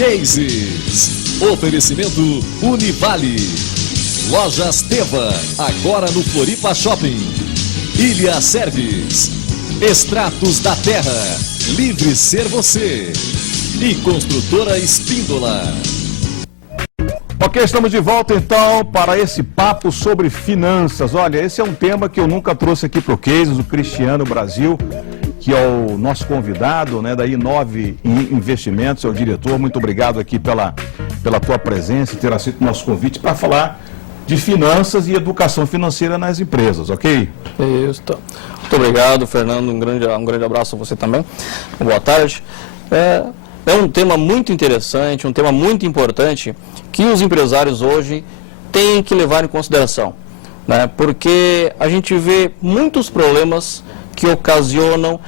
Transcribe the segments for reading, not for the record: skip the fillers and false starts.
Cases. Oferecimento Univale. Lojas Teva, agora no Floripa Shopping. Ilha Service. Extratos da Terra. Livre Ser Você. E Construtora Espíndola. Ok, estamos de volta então para esse papo sobre finanças. Olha, esse é um tema que eu nunca trouxe aqui para o Cases, o Cristiano Brasil, que é o nosso convidado, né, da I9 Investimentos, é o diretor. Muito obrigado aqui pela tua presença e ter aceito o nosso convite para falar de finanças e educação financeira nas empresas, ok? Isso. Muito obrigado, Fernando. Um grande abraço a você também. Boa tarde. É um tema muito interessante, um tema muito importante que os empresários hoje têm que levar em consideração, né? Porque a gente vê muitos problemas que ocasionam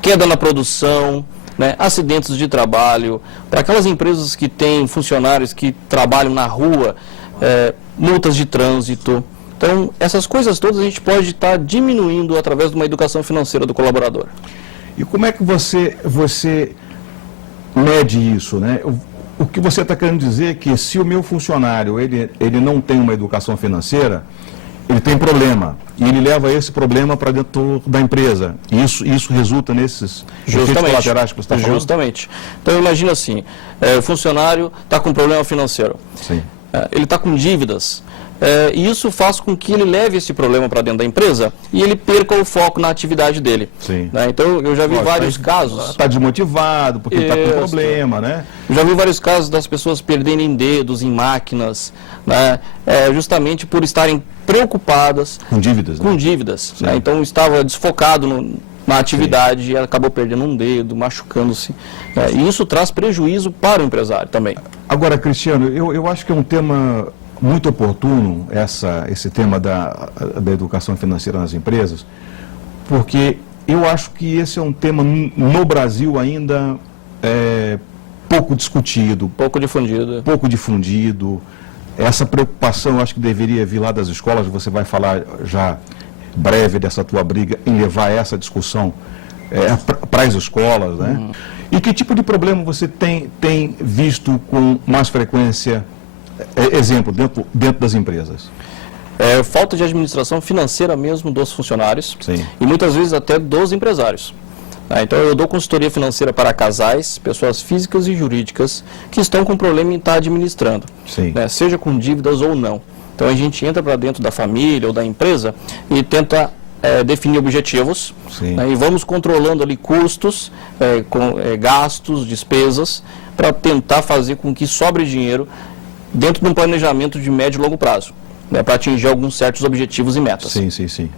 queda na produção, né? Acidentes de trabalho, para aquelas empresas que têm funcionários que trabalham na rua, multas de trânsito. Então, essas coisas todas a gente pode estar diminuindo através de uma educação financeira do colaborador. E como é que você mede isso, né? O que você está querendo dizer é que se o meu funcionário ele não tem uma educação financeira, ele tem problema, e ele leva esse problema para dentro da empresa, e isso resulta nesses efeitos colaterais que você está falando? Justamente. Então, imagina assim, o funcionário está com problema financeiro. Sim. Ele está com dívidas, e isso faz com que ele leve esse problema para dentro da empresa e ele perca o foco na atividade dele. Sim. Né? Então, eu já vi vários casos... Está desmotivado, porque está com problema, né? Eu já vi vários casos das pessoas perderem dedos em máquinas, né? Justamente por estarem preocupadas... Com dívidas, né? Com dívidas. Né? Então, estava desfocado na atividade. Sim. E acabou perdendo um dedo, machucando-se. E isso traz prejuízo para o empresário também. Agora, Cristiano, eu acho que é um tema muito oportuno, esse tema da educação financeira nas empresas, porque eu acho que esse é um tema no Brasil ainda pouco discutido. Pouco difundido. Pouco difundido. Essa preocupação eu acho que deveria vir lá das escolas. Você vai falar já breve dessa tua briga em levar essa discussão para as escolas, né? Uhum. E que tipo de problema você tem visto com mais frequência, exemplo, dentro das empresas? Falta de administração financeira mesmo dos funcionários. Sim. E muitas vezes até dos empresários. Então eu dou consultoria financeira para casais, pessoas físicas e jurídicas que estão com problema em estar administrando, né? Seja com dívidas ou não. Então a gente entra para dentro da família ou da empresa e tenta definir objetivos, né? E vamos controlando ali custos, gastos, despesas, para tentar fazer com que sobre dinheiro dentro de um planejamento de médio e longo prazo, né? Para atingir alguns certos objetivos e metas. Sim.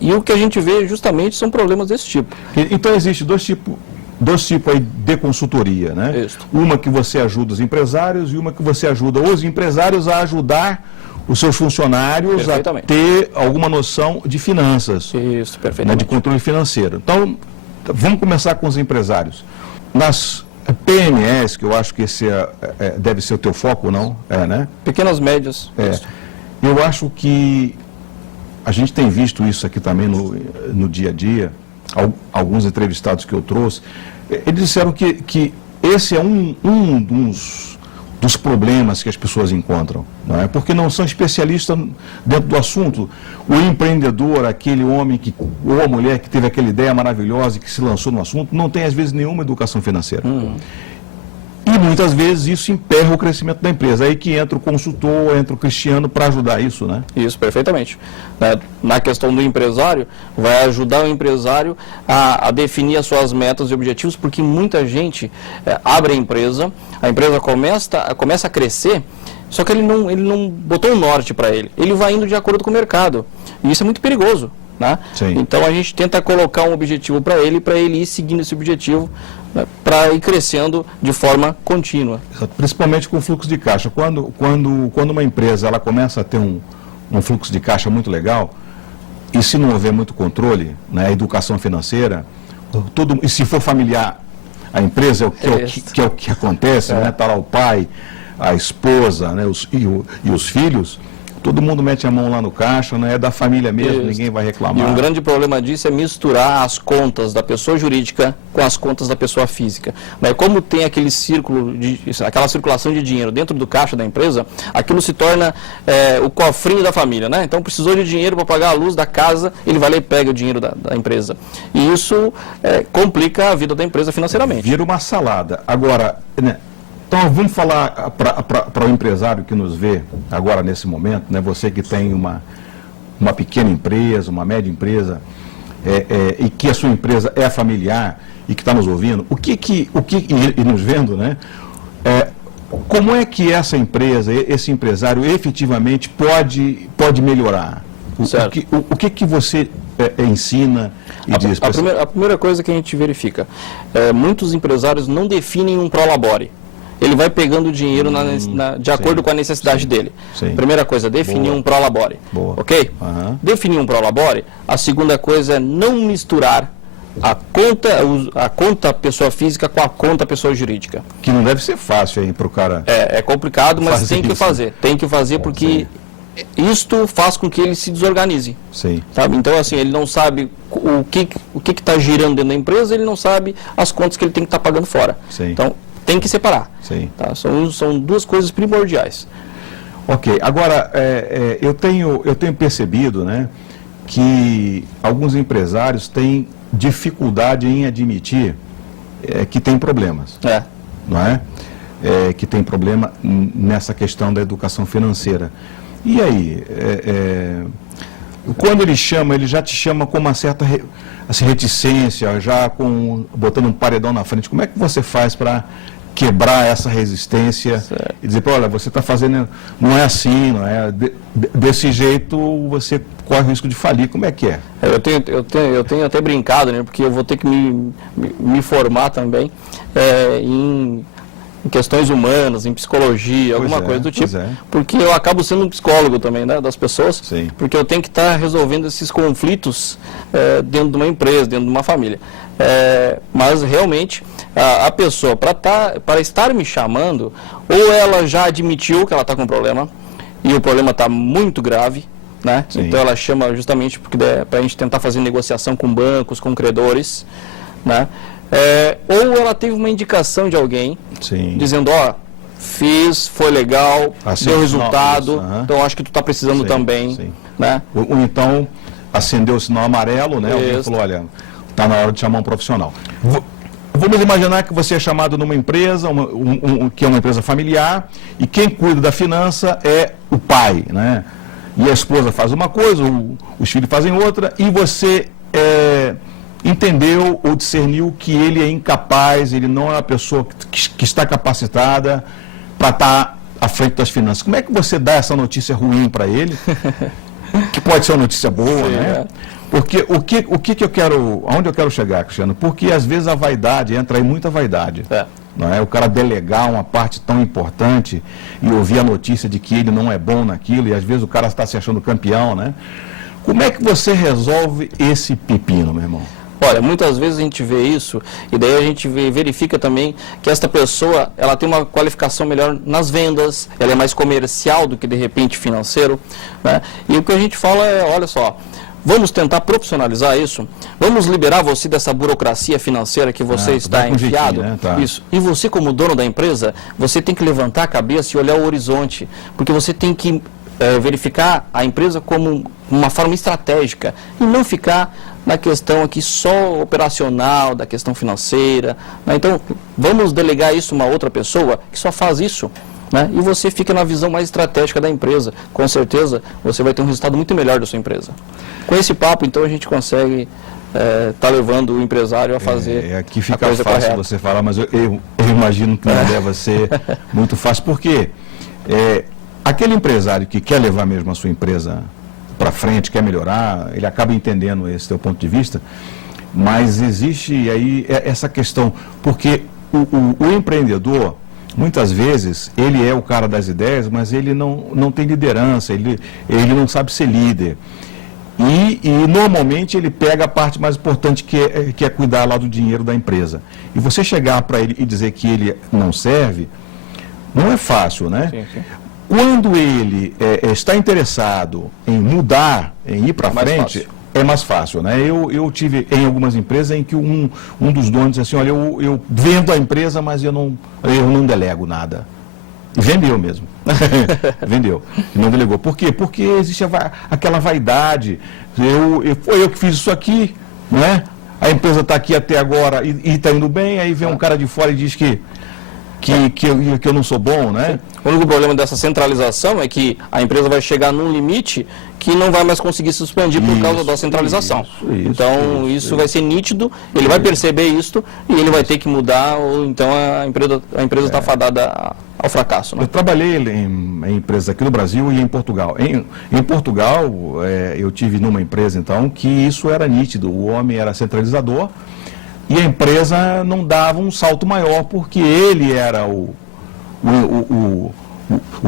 E o que a gente vê justamente são problemas desse tipo. Então existe dois tipos aí de consultoria, né? Isso. Uma que você ajuda os empresários e uma que você ajuda os empresários a ajudar os seus funcionários a ter alguma noção de finanças. Isso, perfeitamente. Né, de controle financeiro. Então, vamos começar com os empresários. Nas PMEs, que eu acho que esse deve ser o teu foco, não? Né? Pequenas, médias. Eu acho que a gente tem visto isso aqui também no dia a dia. Alguns entrevistados que eu trouxe, eles disseram que esse é um dos problemas que as pessoas encontram, não é? Porque não são especialistas dentro do assunto. O empreendedor, aquele homem ou a mulher que teve aquela ideia maravilhosa e que se lançou no assunto, não tem às vezes nenhuma educação financeira. E muitas vezes isso emperra o crescimento da empresa. Aí que entra o consultor, entra o Cristiano para ajudar isso, né? Isso, perfeitamente. Na questão do empresário, vai ajudar o empresário a definir as suas metas e objetivos, porque muita gente abre a empresa começa a crescer, só que ele não botou um norte para ele. Ele vai indo de acordo com o mercado. E isso é muito perigoso, né? Então a gente tenta colocar um objetivo para ele ir seguindo esse objetivo, né, para ir crescendo de forma contínua. Principalmente com fluxo de caixa. Quando uma empresa ela começa a ter um fluxo de caixa muito legal, e se não houver muito controle, né, educação financeira, e se for familiar a empresa, que é o que acontece, né? Está lá o pai, a esposa, né, e os filhos, todo mundo mete a mão lá no caixa, né? É da família mesmo, Isso. ninguém vai E reclamar. um grande problema disso é misturar as contas da pessoa jurídica com as contas da pessoa física. Né? Como tem aquele círculo, aquela circulação de dinheiro dentro do caixa da empresa, aquilo se torna o cofrinho da família. Né? Então, precisou de dinheiro para pagar a luz da casa, ele vai lá e pega o dinheiro da empresa. E isso complica a vida da empresa financeiramente. Vira uma salada. Agora, né? Então, vamos falar para o empresário que nos vê agora nesse momento, né? Você que tem uma pequena empresa, uma média empresa, e que a sua empresa é familiar e que está nos ouvindo, e nos vendo, né? Como é que essa empresa, esse empresário efetivamente pode melhorar? O que você ensina e diz? A primeira coisa que a gente verifica, muitos empresários não definem um prolabore. Ele vai pegando o dinheiro de acordo com a necessidade dele. Sim. Primeira coisa, definir um prolabore. Ok? Definir um prolabore. A segunda coisa é não misturar a conta pessoa física com a conta pessoa jurídica. Que não deve ser fácil aí para o cara. É complicado, mas tem que fazer. Tem que fazer porque isto faz com que ele se desorganize. Sim. Sabe? Então, assim, ele não sabe o que está girando dentro da empresa, ele não sabe as contas que ele tem que estar pagando fora. Sim. Então, tem que separar. Sim. Tá? São duas coisas primordiais. Ok. Agora, eu tenho percebido, né, que alguns empresários têm dificuldade em admitir que tem problemas. Não é? Que tem problema nessa questão da educação financeira. E aí, quando ele chama, ele já te chama com uma certa assim, reticência, já botando um paredão na frente. Como é que você faz para quebrar essa resistência e dizer, olha, você está fazendo, não é assim, não é? Desse jeito você corre o risco de falir. Como é que é? Eu tenho até brincado, né? Porque eu vou ter que me formar também em questões humanas, em psicologia, alguma coisa do tipo, porque eu acabo sendo um psicólogo também, né, das pessoas, Sim. Porque eu tenho que estar resolvendo esses conflitos dentro de uma empresa, dentro de uma família. Mas realmente a pessoa, para estar me chamando, ou ela já admitiu que ela está com problema, e o problema está muito grave, né? Então ela chama justamente porque para a gente tentar fazer negociação com bancos, com credores, né? Ou ela teve uma indicação de alguém, Sim. dizendo, fiz, foi legal, deu resultado, então acho que tu está precisando também. Sim. Né? Ou então acendeu o sinal amarelo, né? Alguém falou, olha, está na hora de chamar um profissional. Vamos imaginar que você é chamado numa empresa, que é uma empresa familiar, e quem cuida da finança é o pai, né? E a esposa faz uma coisa, os filhos fazem outra, e você entendeu ou discerniu que ele é incapaz, ele não é uma pessoa que está capacitada para estar à frente das finanças. Como é que você dá essa notícia ruim para ele? Que pode ser uma notícia boa, né? Porque aonde eu quero chegar, Cristiano? Porque às vezes a vaidade, entra aí muita vaidade. Não é? O cara delegar uma parte tão importante e ouvir a notícia de que ele não é bom naquilo, e às vezes o cara está se achando campeão, né? Como é que você resolve esse pepino, meu irmão? Olha, muitas vezes a gente vê isso, e daí a gente verifica também que esta pessoa, ela tem uma qualificação melhor nas vendas, ela é mais comercial do que, de repente, financeiro, né? E o que a gente fala é, olha só, vamos tentar profissionalizar isso, vamos liberar você dessa burocracia financeira que você está enfiado. Né? Tá. Isso. E você, como dono da empresa, você tem que levantar a cabeça e olhar o horizonte, porque você tem que verificar a empresa como uma forma estratégica e não ficar na questão aqui só operacional, da questão financeira, né? Então, vamos delegar isso a uma outra pessoa que só faz isso, né? E você fica na visão mais estratégica da empresa. Com certeza, você vai ter um resultado muito melhor da sua empresa. Com esse papo, então, a gente consegue estar levando o empresário a fazer aqui fica a coisa fácil correta. você falar, mas eu imagino que não deve ser muito fácil, porque aquele empresário que quer levar mesmo a sua empresa para frente, quer melhorar, ele acaba entendendo esse teu ponto de vista, mas existe aí essa questão, porque o empreendedor, muitas vezes, ele é o cara das ideias, mas ele não tem liderança, ele não sabe ser líder. E normalmente ele pega a parte mais importante, que é cuidar lá do dinheiro da empresa. E você chegar para ele e dizer que ele não serve, não é fácil, né? Sim, sim. quando ele está interessado em mudar, em ir para frente, fácil. é mais fácil, né? Eu tive em algumas empresas em que um dos donos disse assim, olha, eu vendo a empresa, mas eu não delego nada. E vendeu mesmo. Vendeu. E não delegou. Por quê? Porque existe aquela vaidade. Foi eu que fiz isso aqui, não é? A empresa está aqui até agora e está indo bem, aí vem um cara de fora e diz que eu não sou bom, né? O único problema dessa centralização é que a empresa vai chegar num limite que não vai mais conseguir se expandir por causa da centralização. Então, isso vai ser nítido, ele vai perceber isso e ele vai ter que mudar, ou então a empresa está fadada ao fracasso. Né? Eu trabalhei em empresas aqui no Brasil e em Portugal. Em Portugal, eu tive numa empresa, então, que isso era nítido. O homem era centralizador e a empresa não dava um salto maior, porque ele era o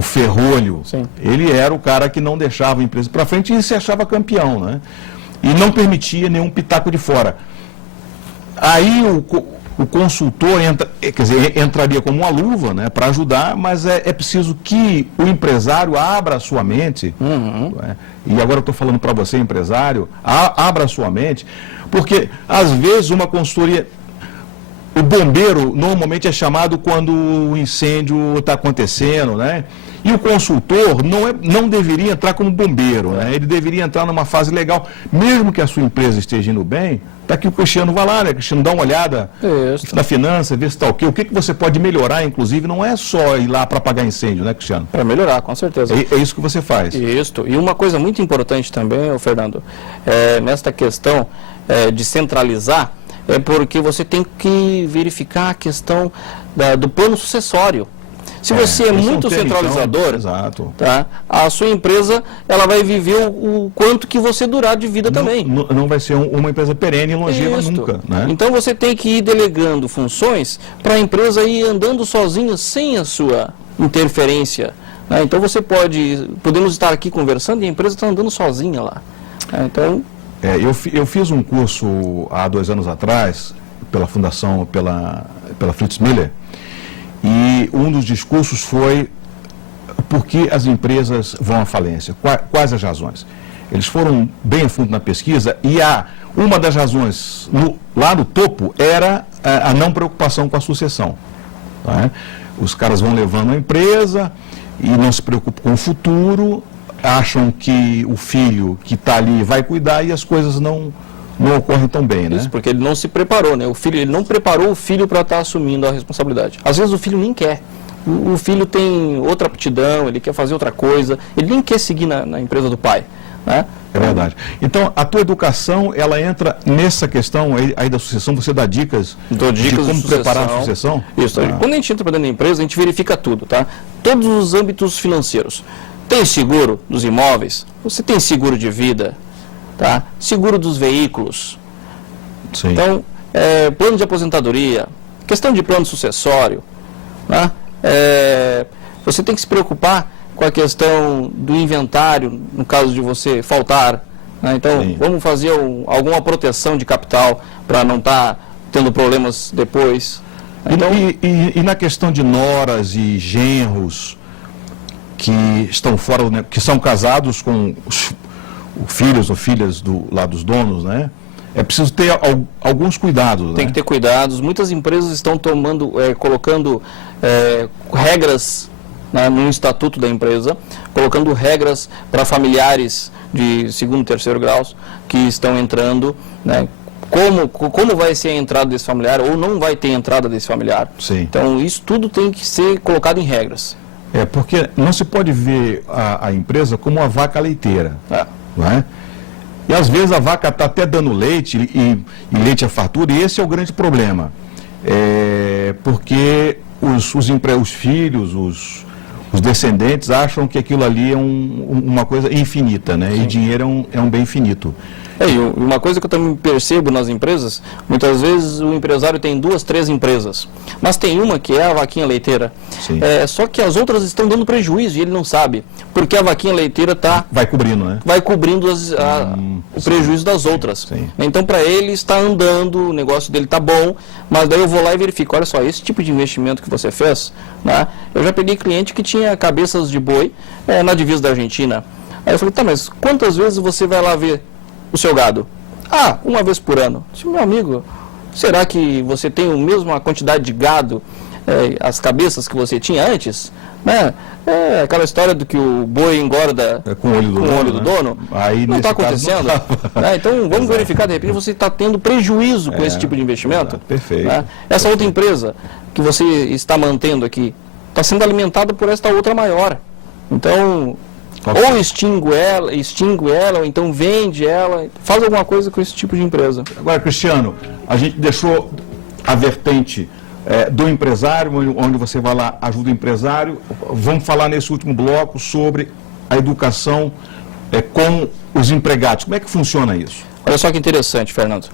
ferrolho. Sim. Ele era o cara que não deixava a empresa para frente e se achava campeão, né? E não permitia nenhum pitaco de fora. Aí o consultor entraria como uma luva, né, para ajudar, mas é preciso que o empresário abra a sua mente. Né? E agora eu estou falando para você, empresário, abra a sua mente, porque às vezes uma consultoria... O bombeiro normalmente é chamado quando o incêndio está acontecendo, né? E o consultor não deveria entrar como bombeiro, né? Ele deveria entrar numa fase legal. Mesmo que a sua empresa esteja indo bem, está que o Cristiano vai lá, né? Cristiano, dá uma olhada na finança, vê se está ok. O que você pode melhorar, inclusive, não é só ir lá para apagar incêndio, né, Cristiano? Para melhorar, com certeza. É isso que você faz. Isso. E uma coisa muito importante também, Fernando, nesta questão de centralizar, é porque você tem que verificar a questão do plano sucessório. Se você é muito centralizador, exato. Tá, a sua empresa ela vai viver o quanto que você durar de vida também. Não vai ser uma empresa perene e longeva nunca. Né? Então você tem que ir delegando funções para a empresa ir andando sozinha, sem a sua interferência. Né? Então podemos estar aqui conversando e a empresa está andando sozinha lá. Então... eu fiz um curso há 2 anos atrás, pela fundação, pela Fritz Miller, e um dos discursos foi por que as empresas vão à falência, quais as razões. Eles foram bem a fundo na pesquisa e uma das razões lá no topo era a não preocupação com a sucessão. Tá? Os caras vão levando a empresa e não se preocupam com o futuro, acham que o filho que está ali vai cuidar e as coisas não ocorrem tão bem, né? Isso, porque ele não se preparou, né? Ele não preparou o filho para estar assumindo a responsabilidade. Às vezes o filho nem quer. O filho tem outra aptidão, ele quer fazer outra coisa, ele nem quer seguir na empresa do pai, né? É verdade. Então, a tua educação, ela entra nessa questão aí da sucessão, você dá dicas, de como preparar a sucessão? Isso. Quando a gente entra para dentro da empresa, a gente verifica tudo, tá? Todos os âmbitos financeiros. Tem seguro dos imóveis? Você tem seguro de vida? Tá? Seguro dos veículos? Sim. Então, plano de aposentadoria, questão de plano sucessório, né? Você tem que se preocupar com a questão do inventário, no caso de você faltar. Né? Então, sim, vamos fazer alguma proteção de capital para não estar tendo problemas depois. Então, e na questão de noras e genros que estão fora, né, que são casados com os filhos ou filhas lá dos donos, né? É preciso ter alguns cuidados. Tem, né, que ter cuidados. Muitas empresas estão colocando regras, né, no estatuto da empresa, colocando regras para familiares de 2º e 3º graus que estão entrando, né? Como vai ser a entrada desse familiar ou não vai ter entrada desse familiar. Sim. Então, isso tudo tem que ser colocado em regras. Porque não se pode ver a empresa como uma vaca leiteira. Não é? E às vezes a vaca está até dando leite, e leite é fartura, e esse é o grande problema. Porque os filhos, os descendentes acham que aquilo ali é uma coisa infinita, né? Sim. E dinheiro é um bem finito. E uma coisa que eu também percebo nas empresas, muitas vezes o empresário tem 2, 3 empresas, mas tem uma que é a vaquinha leiteira. Só que as outras estão dando prejuízo e ele não sabe, porque a vaquinha leiteira vai cobrindo, né? Vai cobrindo o prejuízo das outras. Sim. Então, para ele, está andando, o negócio dele está bom, mas daí eu vou lá e verifico, olha só, esse tipo de investimento que você fez, né? Eu já peguei cliente que tinha cabeças de boi na divisa da Argentina. Aí eu falei, tá, mas quantas vezes você vai lá ver o seu gado? Uma vez por ano. Eu disse, meu amigo, será que você tem a mesma quantidade de gado, as cabeças que você tinha antes? Né? É aquela história do que o boi engorda com o olho do dono. Aí, não está acontecendo. Né? Então, vamos verificar, de repente, você está tendo prejuízo com esse tipo de investimento. Perfeito. Né? Essa outra empresa que você está mantendo aqui está sendo alimentada por esta outra maior. Então, ou extingue ela, ou então vende ela, faz alguma coisa com esse tipo de empresa. Agora, Cristiano, a gente deixou a vertente do empresário, onde você vai lá, ajuda o empresário. Vamos falar nesse último bloco sobre a educação com os empregados. Como é que funciona isso? Olha só que interessante, Fernando.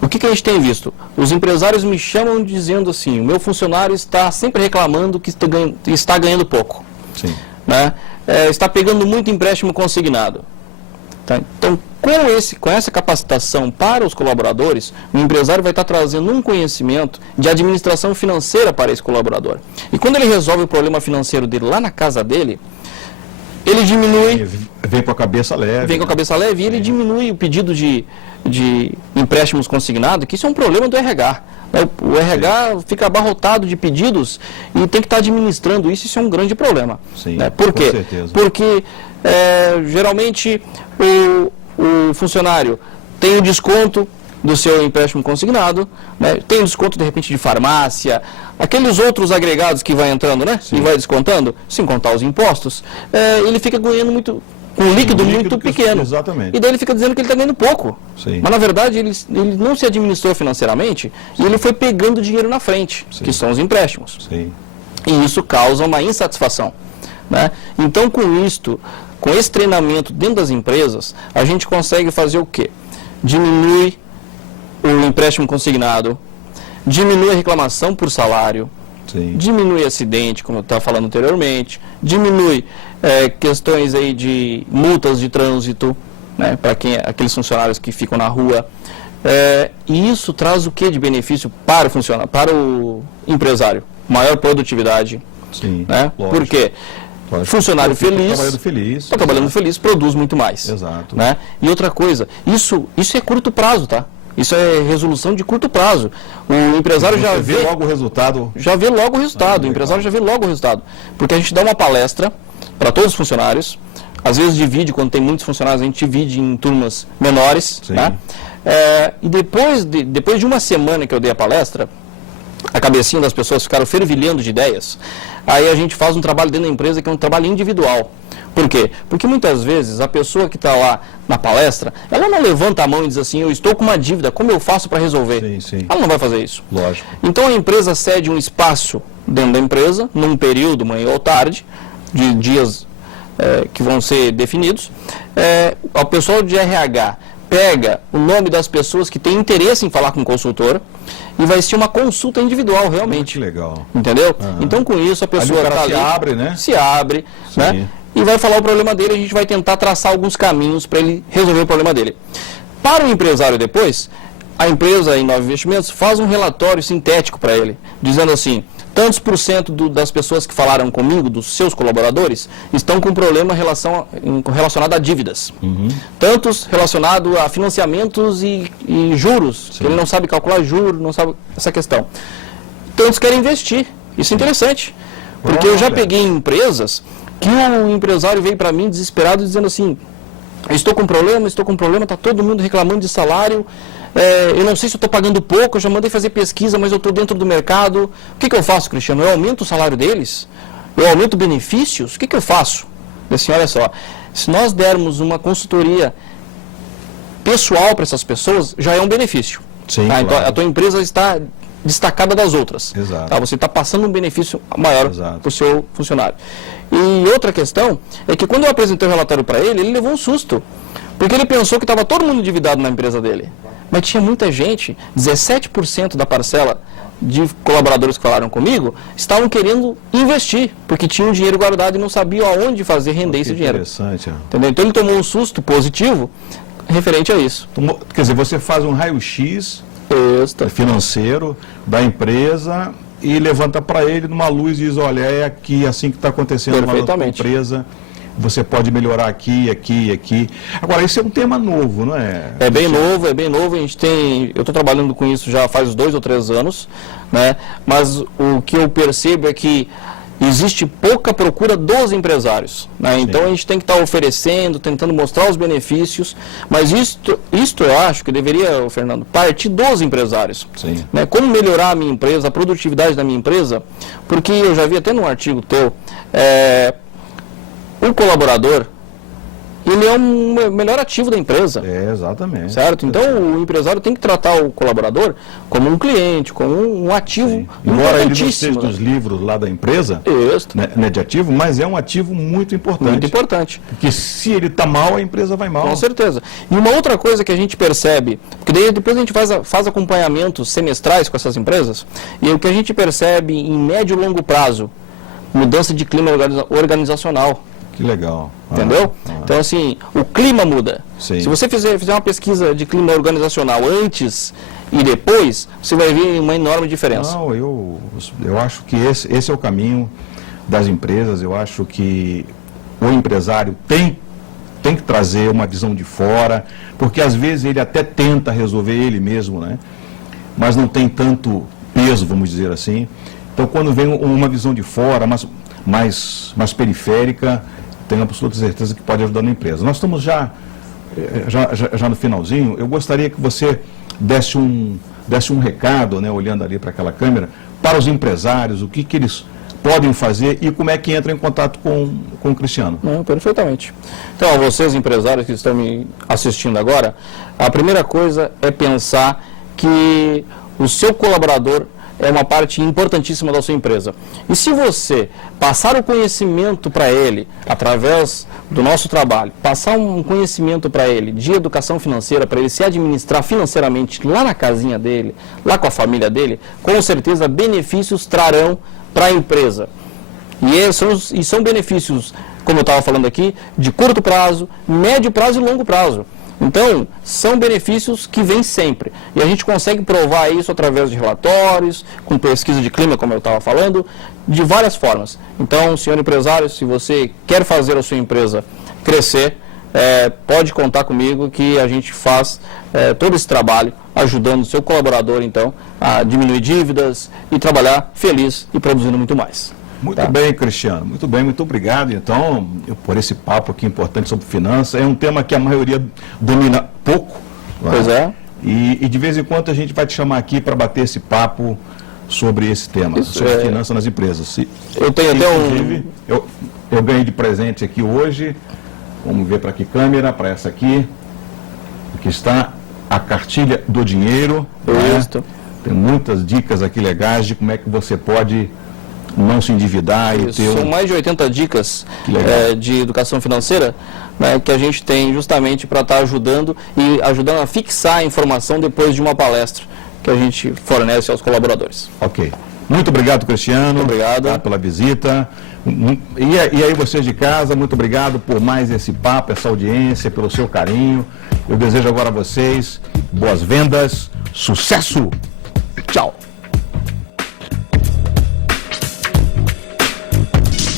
O que a gente tem visto? Os empresários me chamam dizendo assim, o meu funcionário está sempre reclamando que está ganhando pouco. Sim. Né? Está pegando muito empréstimo consignado. Tá? Então, com essa capacitação para os colaboradores, o empresário vai estar trazendo um conhecimento de administração financeira para esse colaborador. E quando ele resolve o problema financeiro dele lá na casa dele, ele diminui... Vem com a cabeça leve. Vem com a cabeça leve e ele diminui o pedido de empréstimos consignados, que isso é um problema do RH. O RH fica abarrotado de pedidos e tem que estar administrando isso, isso é um grande problema. Sim, né? Por quê? Com certeza. Porque geralmente o funcionário tem o desconto do seu empréstimo consignado, né? Tem o desconto de repente de farmácia, aqueles outros agregados que vai entrando, né? Sim. E vai descontando, sem contar os impostos, ele fica ganhando muito... um líquido muito pequeno. Exatamente. E daí ele fica dizendo que ele está ganhando pouco. Sim. Mas na verdade ele não se administrou financeiramente e ele foi pegando dinheiro na frente, Sim. que são os empréstimos. Sim. E isso causa uma insatisfação. Né? Então com esse treinamento dentro das empresas, a gente consegue fazer o quê? Diminui o empréstimo consignado, diminui a reclamação por salário, Sim. diminui acidente, como eu estava falando anteriormente, diminui questões aí de multas de trânsito, né, para aqueles funcionários que ficam na rua. E isso traz o que de benefício para o empresário? Maior produtividade. Sim, né? Por quê? Lógico. Funcionário feliz, está trabalhando feliz, produz muito mais. Exato. Né? E outra coisa, isso é curto prazo, tá? Isso é resolução de curto prazo. O empresário já vê logo o resultado. Já vê logo o resultado. O empresário já vê logo o resultado. Porque a gente dá uma palestra para todos os funcionários. Às vezes divide, quando tem muitos funcionários, a gente divide em turmas menores. Né? E depois de uma semana que eu dei a palestra, a cabecinha das pessoas ficaram fervilhando de ideias. Aí a gente faz um trabalho dentro da empresa que é um trabalho individual. Por quê? Porque muitas vezes a pessoa que está lá na palestra, ela não levanta a mão e diz assim, eu estou com uma dívida, como eu faço para resolver? Sim, sim. Ela não vai fazer isso. Lógico. Então a empresa cede um espaço dentro da empresa, num período, manhã ou tarde, de dias que vão ser definidos. O pessoal de RH pega o nome das pessoas que têm interesse em falar com o consultor e vai ser uma consulta individual, realmente. Que legal. Entendeu? Então, com isso, a pessoa ali o cara se abre, né? Se abre, né? E vai falar o problema dele, a gente vai tentar traçar alguns caminhos para ele resolver o problema dele. Para o empresário depois, a empresa Inova Investimentos faz um relatório sintético para ele, dizendo assim, tantos % das pessoas que falaram comigo, dos seus colaboradores, estão com problema relacionado a dívidas. Tantos relacionados a financiamentos e juros, que ele não sabe calcular juros, não sabe essa questão. Tantos querem investir. Isso é interessante, porque eu já peguei empresas que o empresário veio para mim desesperado dizendo assim, estou com problema, está todo mundo reclamando de salário, eu não sei se eu estou pagando pouco, eu já mandei fazer pesquisa, mas eu estou dentro do mercado. O que eu faço, Cristiano? Eu aumento o salário deles? Eu aumento benefícios? O que eu faço? Assim, olha só, se nós dermos uma consultoria pessoal para essas pessoas, já é um benefício. Sim, Então, claro. a tua empresa está destacada das outras. Exato. Tá? Você está passando um benefício maior para o seu funcionário. E outra questão é que quando eu apresentei o relatório para ele, ele levou um susto. Porque ele pensou que estava todo mundo endividado na empresa dele. Mas tinha muita gente, 17% da parcela de colaboradores que falaram comigo, estavam querendo investir, porque tinham dinheiro guardado e não sabiam aonde fazer render esse dinheiro. Interessante. Entendeu? Então ele tomou um susto positivo referente a isso. Quer dizer, você faz um raio-x financeiro da empresa e levanta para ele numa luz e diz, olha, é aqui, assim que está acontecendo na nossa empresa, você pode melhorar aqui, aqui e aqui. Agora, isso é um tema novo, não é? É bem novo, a gente tem, eu estou trabalhando com isso já faz 2 ou 3 anos, né? Mas o que eu percebo é que existe pouca procura dos empresários, né? Então a gente tem que estar oferecendo, tentando mostrar os benefícios, mas isto eu acho que deveria, Fernando, partir dos empresários. Sim. Né? Como melhorar a minha empresa, a produtividade da minha empresa, porque eu já vi até num artigo teu, o colaborador, ele é um melhor ativo da empresa. Exatamente. Certo? Então o empresário tem que tratar o colaborador como um cliente, como um ativo. Embora ele não seja dos livros lá da empresa, né, de ativo, mas é um ativo muito importante. Muito importante. Porque se ele está mal, a empresa vai mal. Com certeza. E uma outra coisa que a gente percebe, porque daí depois a gente faz acompanhamentos semestrais com essas empresas, e o que a gente percebe em médio e longo prazo, mudança de clima organizacional. Que legal. Entendeu? Então, assim, o clima muda. Sim. Se você fizer uma pesquisa de clima organizacional antes e depois, você vai ver uma enorme diferença. Não, eu acho que esse é o caminho das empresas. Eu acho que o empresário tem que trazer uma visão de fora, porque às vezes ele até tenta resolver ele mesmo, né? Mas não tem tanto peso, vamos dizer assim. Então, quando vem uma visão de fora, mais periférica, tenho absoluta certeza que pode ajudar na empresa. Nós estamos já no finalzinho. Eu gostaria que você desse um recado, né, olhando ali para aquela câmera, para os empresários, o que eles podem fazer e como é que entra em contato com o Cristiano. Não, perfeitamente. Então, a vocês empresários que estão me assistindo agora, a primeira coisa é pensar que o seu colaborador é uma parte importantíssima da sua empresa. E se você passar o conhecimento para ele, através do nosso trabalho, passar um conhecimento para ele de educação financeira, para ele se administrar financeiramente lá na casinha dele, lá com a família dele, com certeza benefícios trarão para a empresa. E são benefícios, como eu estava falando aqui, de curto prazo, médio prazo e longo prazo. Então, são benefícios que vêm sempre. E a gente consegue provar isso através de relatórios, com pesquisa de clima, como eu estava falando, de várias formas. Então, senhor empresário, se você quer fazer a sua empresa crescer, pode contar comigo que a gente faz todo esse trabalho ajudando o seu colaborador, então, a diminuir dívidas e trabalhar feliz e produzindo muito mais. Muito bem, Cristiano. Muito bem, muito obrigado, então, por esse papo aqui importante sobre finanças. É um tema que a maioria domina pouco. Pois é. E de vez em quando a gente vai te chamar aqui para bater esse papo sobre esse tema, sobre finanças nas empresas. Eu tenho até eu ganhei de presente aqui hoje, vamos ver para que câmera, para essa aqui. Aqui está a cartilha do dinheiro. Isso. Tem muitas dicas aqui legais de como é que você pode não se endividar e ter... São mais de 80 dicas de educação financeira, né, que a gente tem justamente para estar ajudando a fixar a informação depois de uma palestra que a gente fornece aos colaboradores. Ok. Muito obrigado, Cristiano. Muito obrigado. Pela visita. E aí, vocês de casa, muito obrigado por mais esse papo, essa audiência, pelo seu carinho. Eu desejo agora a vocês boas vendas, sucesso. Tchau.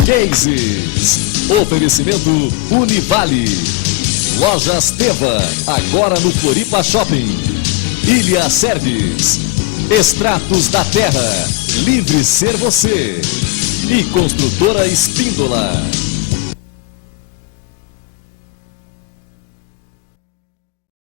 Cases. Oferecimento Univale. Lojas Teva, agora no Floripa Shopping. Ilha Service. Extratos da Terra. Livre ser você. E Construtora Espíndola.